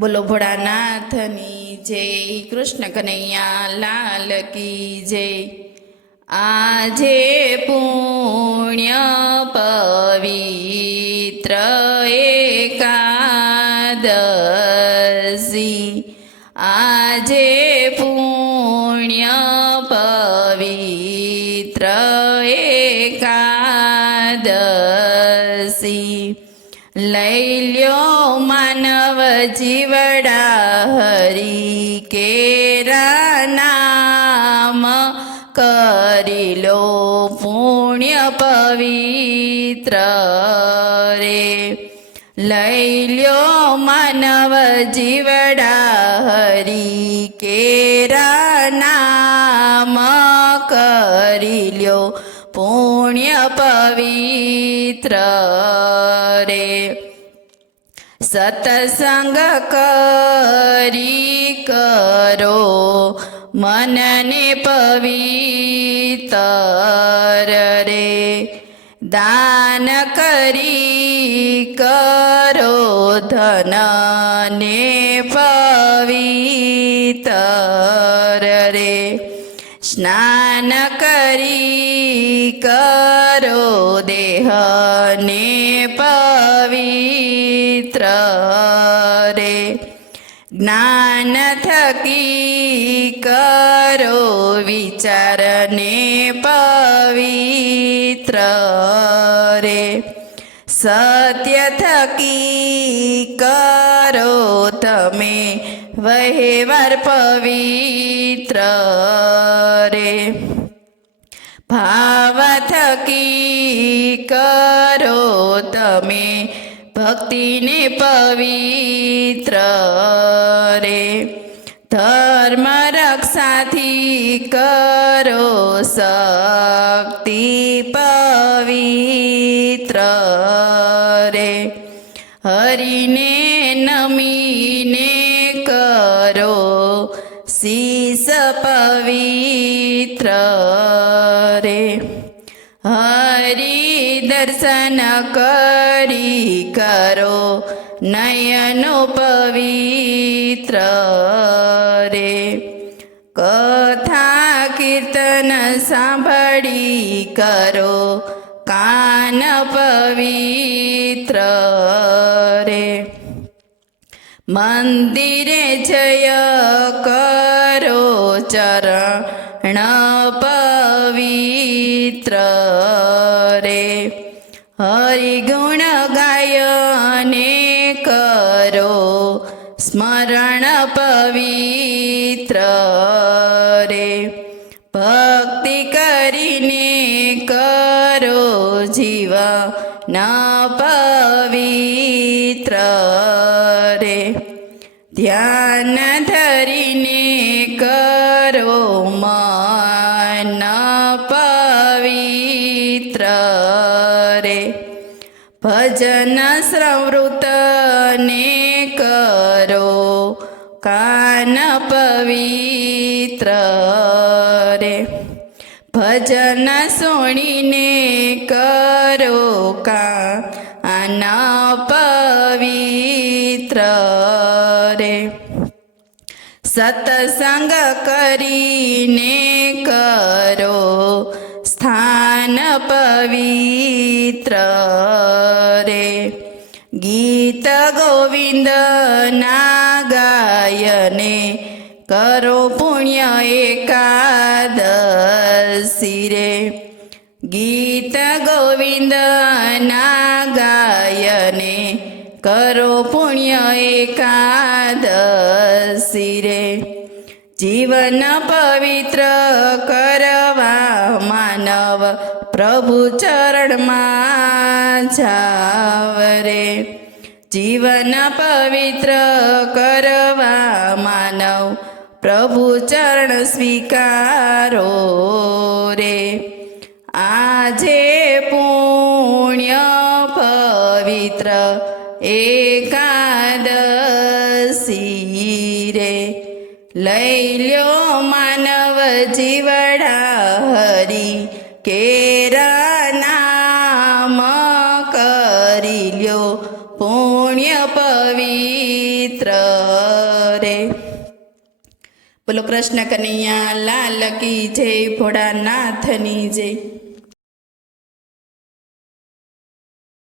બોલો ભોળાનાથની જય, કૃષ્ણ કનૈયા લાલ કી જય। આજે પુણ્ય પવિત્ર એકાદશી, આજે પુણ્ય પવિત્ર એકાદશી। લઈ લ્યો માનવ જીવડા હરિ કેરા નામ, કરી લો પુણ્ય પવિત્ર રે। લઈ લ્યો માનવ જીવડા હરિ કેરા નામ, કરી લ્યો પુણ્ય પવિત્ર રે। સત્સંગ કરી કરો મનને પવિત્ર રે। દાન કરી કરો ધનને પવિત્ર રે। સ્નાન કરી કરો દેહને પવિત્ર રે। જ્ઞાન થકી કરો વિચારને પવિત્ર રે। સત્ય થકી કરો તમે વહેવાર પવિત્ર રે। ભાવ થકી કરો તમે ભક્તિને પવિત્ર રે। ધર્મ રક્ષાથી કરો શક્તિ પવિત્ર રે। હરિને નમીને કરો શીશ પવિત્ર રે। હરિ દર્શન કરી કરો નયનો પવિત્ર રે। કથા કીર્તન સાંભળી કરો કાન પવિત્ર રે। મંદિરે જય કરો ચરણ પવિત્ર રે। હરિગુણ ગાયને કરો સ્મરણ પવિત્ર રે। ભક્તિ કરીને કરો જીવન પવિત્ર રે। ધ્યાન ધરીને કરો મન પવિત્ર રે। ભજન શ્રવૃત ને કરો કાન પવિત્ર રે। ભજન સુણીને કરો કાન પવિત્ર રે। સત્સંગ કરીને કરો સ્થાન પવિત્ર રે। ગીત ગોવિંદ ના ગાયને કરો પુણ્ય એકાદશી રે। ગીત ગોવિંદ ના ગાયને કરો પુણ્ય એકાદશી રે। જીવન પવિત્ર કરવા માનવ પ્રભુ ચરણમાં જાવ રે। જીવન પવિત્ર કરવા માનવ પ્રભુ ચરણ સ્વીકારો રે। આજે પુણ્ય પવિત્ર એકાદશી રે। લઈ લ્યો માનવ જીવડા હરિ કેરા નામ, કરી લ્યો પુણ્ય પુણ્ય પવિત્ર રે. બોલો કૃષ્ણ કનૈયા લાલ કી જય, ભોળાનાથની જય.